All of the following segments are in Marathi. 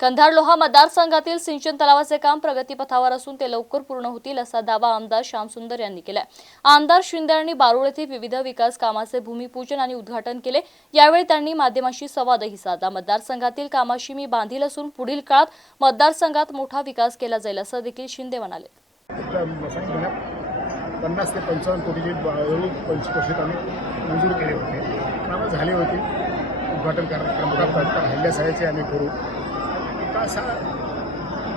कंधार लोहा मतदारसंघातील सिंचन तलावाचे काम प्रगतीपथावर असून ते लवकर पूर्ण होतील असा दावा आमदार श्यामसुंदर यांनी केलाय. आमदार शिंदे यांनी बारूळ येथे विविध विकास कामाचे भूमिपूजन आणि उद्घाटन केले. यावेळी त्यांनी माध्यमांशी संवादही साधला. मतदारसंघातील कामाशी मी बांधील असून पुढील काळात मतदारसंघात मोठा विकास केला जाईल असं देखील शिंदे म्हणाले. पन्नास ते पंचावन्न कोटीचे जवळ आम्ही मंजूर केले होते. कामं झाले होते. उद्घाटन कार्यक्रम हल्ल्या साहेबचे आम्ही करू. असा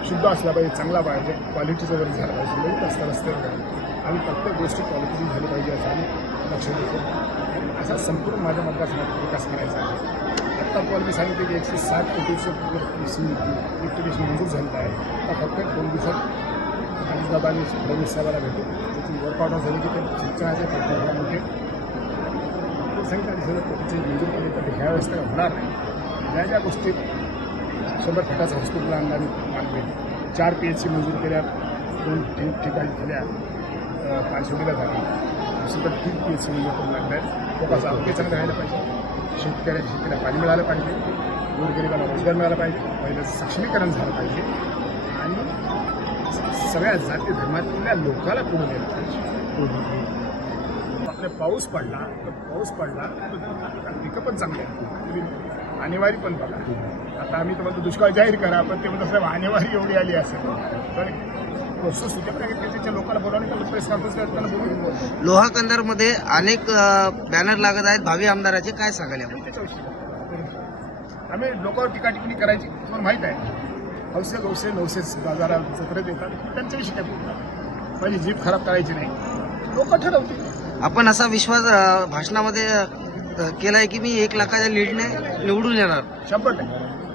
शुद्ध असला पाहिजे चांगला पाहिजे. क्वालिटीचा जर झाला पाहिजे म्हणजे रस्ता रस्त्यावर आणि आम्ही प्रत्येक गोष्टी क्वालिटीची झाली पाहिजे असं आम्ही लक्ष देतो. असा संपूर्ण माझ्या मतदारसंघात विकास करायचा आहे. आत्ता तुम्हाला मी सांगितलं की एकशे साठ कोटीचं इलेक्ट्रिकेशन मंजूर म्हणजे झालं आहे. तर फक्त दोन दिवसात अजितदादा आणि फडणवीस साहेबाला भेटू त्याची वर्कआउट झाली की ते शिक्षणाचे प्रकल्पामध्ये सांगितलं आणि कोटीचे मंजूर केले तर ह्या वेळेस काय होणार नाही. ज्या ज्या गोष्टी शंभर फटाचं हॉस्पिटल आणणारी आणि मानले चार पी एच सी मंजूर केल्या दोन ठिक ठिकाणी केल्या अं, पाचवडीला झाल्या सुद्धा तीन पी एच सी मंजूर करून लागल्या आहे लोकांचं आरोग्य चांगलं राहायला पाहिजे. शेतकऱ्या शेतकऱ्याला पाणी मिळालं पाहिजे. गोरगरिबाला रोजगार मिळाला पाहिजे. महिलाचं सक्षमीकरण झालं पाहिजे. आणि सगळ्या जाती धर्मातल्या लोकाला पुढे गेलं पाहिजे. आपल्या पाऊस पडला तर पाऊस पडला तर पिकं पण चांगली आहेत. आणेवारी पण बघा. आता आम्ही तुम्हाला दुष्काळ जाहीर करा पण ते म्हणतात साहेब आणेवारी एवढी आली असेल. त्याच्या लोकांना बोलून लोहा कंधारमध्ये अनेक बॅनर लागत आहेत. भावी आमदाराचे काय सांगाल आम्ही लोकांवर टीका टिप्पणी करायची तुम्हाला माहीत आहे. हौसे गौसे नवसे बाजारात जत्रेत येतात त्यांच्याविषयी काय बोलतात माझी जीभ खराब करायची नाही. लोक ठरवतील. आपण असा विश्वास भाषणामध्ये केलाय की मी एक लाखाच्या लीडने निवडून येणार. शंभर टक्के.